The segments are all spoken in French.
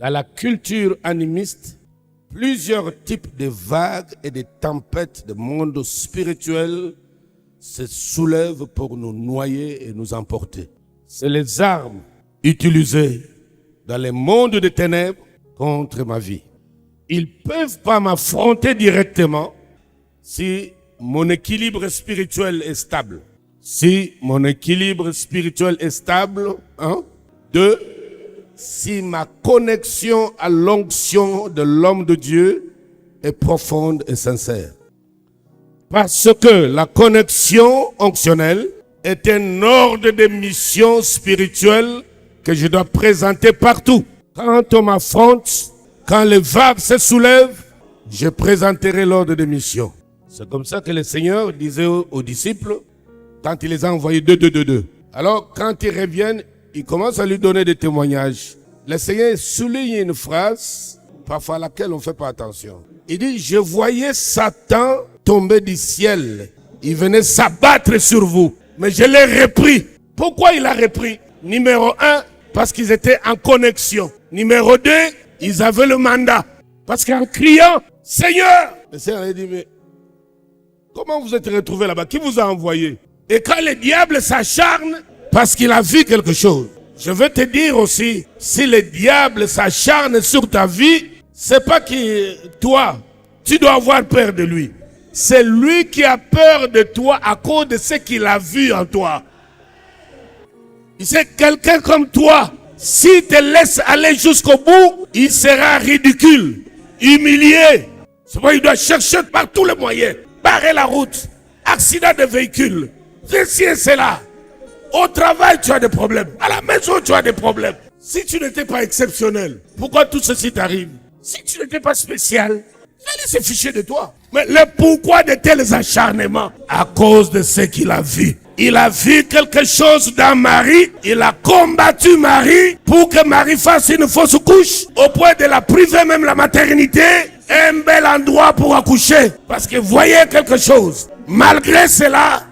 Dans la culture animiste, plusieurs types de vagues et de tempêtes de monde spirituel se soulèvent pour nous noyer et nous emporter. C'est les armes utilisées dans les mondes des ténèbres contre ma vie. Ils ne peuvent pas m'affronter directement si mon équilibre spirituel est stable. Si mon équilibre spirituel est stable, 2, si ma connexion à l'onction de l'homme de Dieu est profonde et sincère. Parce que la connexion onctionnelle est un ordre de mission spirituelle que je dois présenter partout. Quand on m'affronte, quand les vagues se soulèvent, je présenterai l'ordre de mission. C'est comme ça que le Seigneur disait aux disciples, quand il les a envoyés 2. Alors, quand ils reviennent, il commence à lui donner des témoignages. Le Seigneur souligne une phrase, parfois à laquelle on ne fait pas attention. Il dit, je voyais Satan tomber du ciel. Il venait s'abattre sur vous. Mais je l'ai repris. Pourquoi il a repris? Numéro 1, parce qu'ils étaient en connexion. Numéro 2, ils avaient le mandat. Parce qu'en criant, Seigneur, le Seigneur a dit, mais comment vous êtes retrouvés là-bas? Qui vous a envoyé? Et quand le diable s'acharne, parce qu'il a vu quelque chose. Je veux te dire aussi, si le diable s'acharne sur ta vie, c'est pas que toi, tu dois avoir peur de lui. C'est lui qui a peur de toi à cause de ce qu'il a vu en toi. Il sait quelqu'un comme toi, s'il te laisse aller jusqu'au bout, il sera ridicule, humilié. C'est pourquoi il doit chercher par tous les moyens, barrer la route, accident de véhicule, ceci et cela. Au travail, tu as des problèmes. À la maison, tu as des problèmes. Si tu n'étais pas exceptionnel, pourquoi tout ceci t'arrive? Si tu n'étais pas spécial, allez se ficher de toi. Mais le pourquoi de tels acharnements? À cause de ce qu'il a vu. Il a vu quelque chose dans Marie. Il a combattu Marie pour que Marie fasse une fausse couche. Au point de la priver même la maternité. Un bel endroit pour accoucher. Parce que voyez quelque chose. Malgré cela,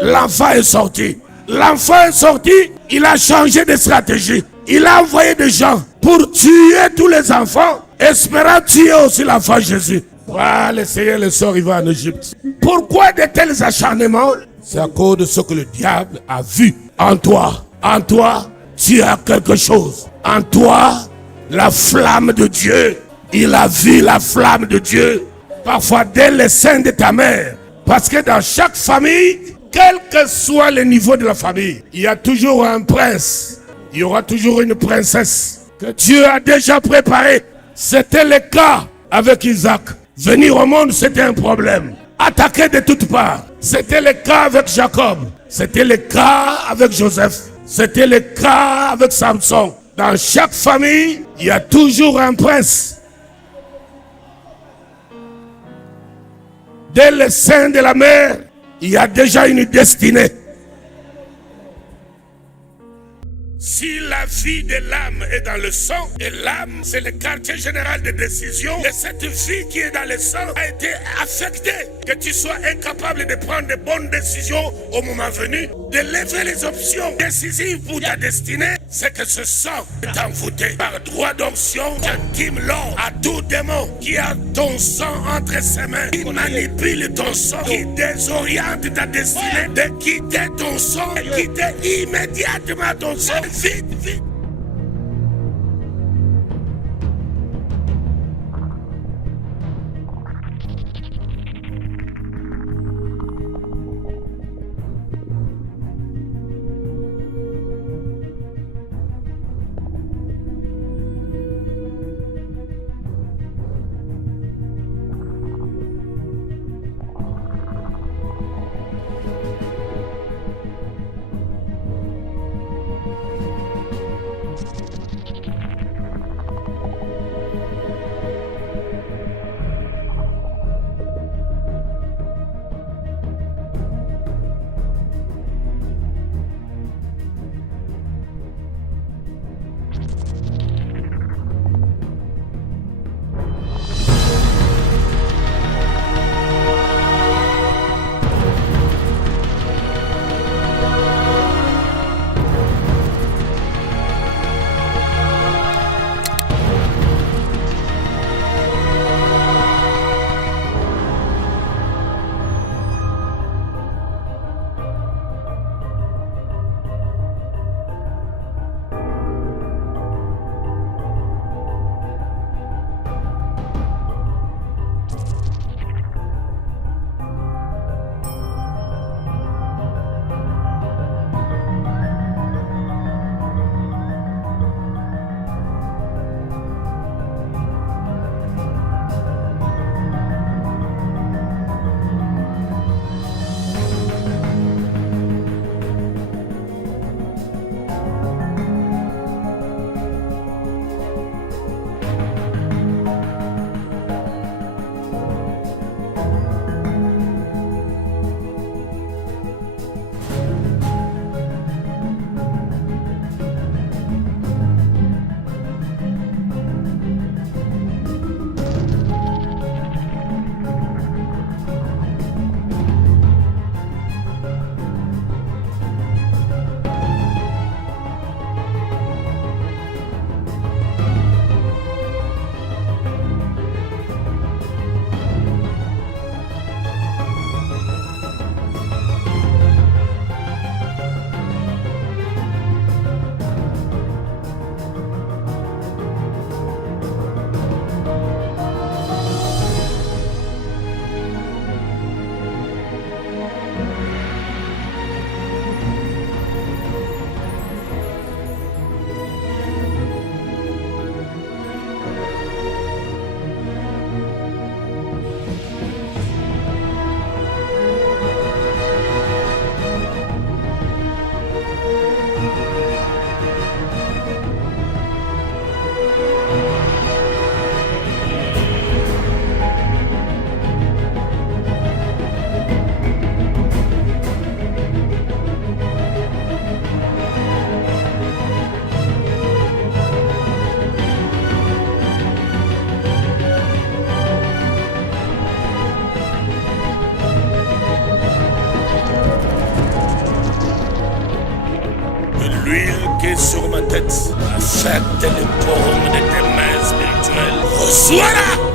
l'enfant est sorti. L'enfant est sorti, il a changé de stratégie. Il a envoyé des gens pour tuer tous les enfants, espérant tuer aussi l'enfant Jésus. Voilà, le Seigneur le sort, il va en Égypte. Pourquoi de tels acharnements? C'est à cause de ce que le diable a vu en toi. En toi, tu as quelque chose. En toi, la flamme de Dieu. Il a vu la flamme de Dieu. Parfois dès le sein de ta mère. Parce que dans chaque famille, quel que soit le niveau de la famille, il y a toujours un prince. Il y aura toujours une princesse que Dieu a déjà préparée. C'était le cas avec Isaac. Venir au monde, c'était un problème. Attaquer de toutes parts. C'était le cas avec Jacob. C'était le cas avec Joseph. C'était le cas avec Samson. Dans chaque famille, il y a toujours un prince. Dès le sein de la mère, il y a déjà une destinée. Si la vie de l'âme est dans le sang, et l'âme c'est le quartier général de décision, et cette vie qui est dans le sang a été affectée, que tu sois incapable de prendre de bonnes décisions au moment venu, de lever les options décisives pour ta destinée, c'est que ce sang est envoûté par droit d'onction, j'intime l'or à tout démon qui a ton sang entre ses mains, qui manipule ton sang, qui désoriente ta destinée, de quitter ton sang, de quitter immédiatement ton sang. Vite, vite. Chaque téléporme de tes mains spirituelles, reçois-la.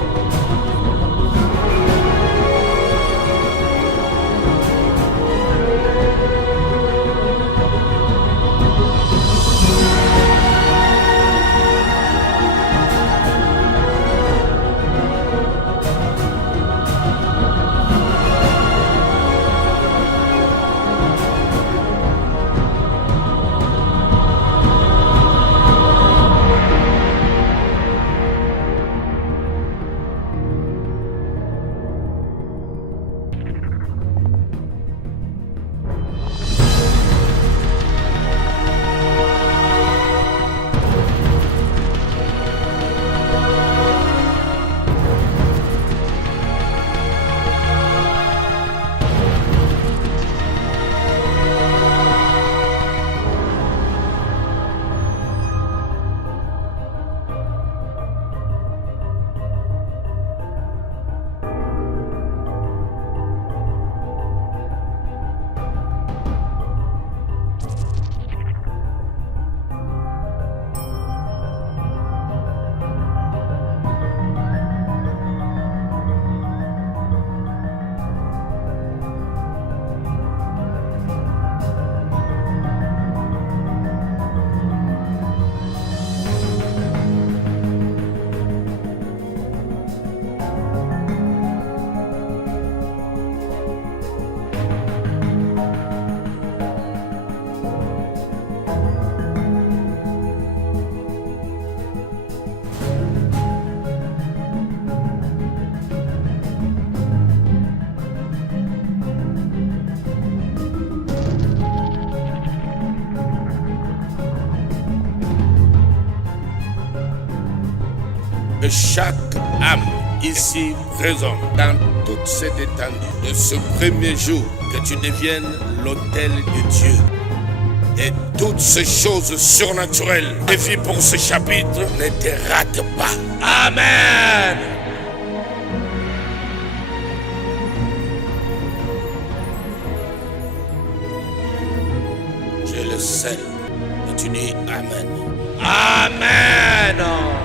Que chaque âme ici présente dans toute cette étendue de ce premier jour, que tu deviennes l'autel de Dieu. Et toutes ces choses surnaturelles prévues pour ce chapitre ne te ratent pas. Amen. Je le sais. Et tu dis Amen. Amen.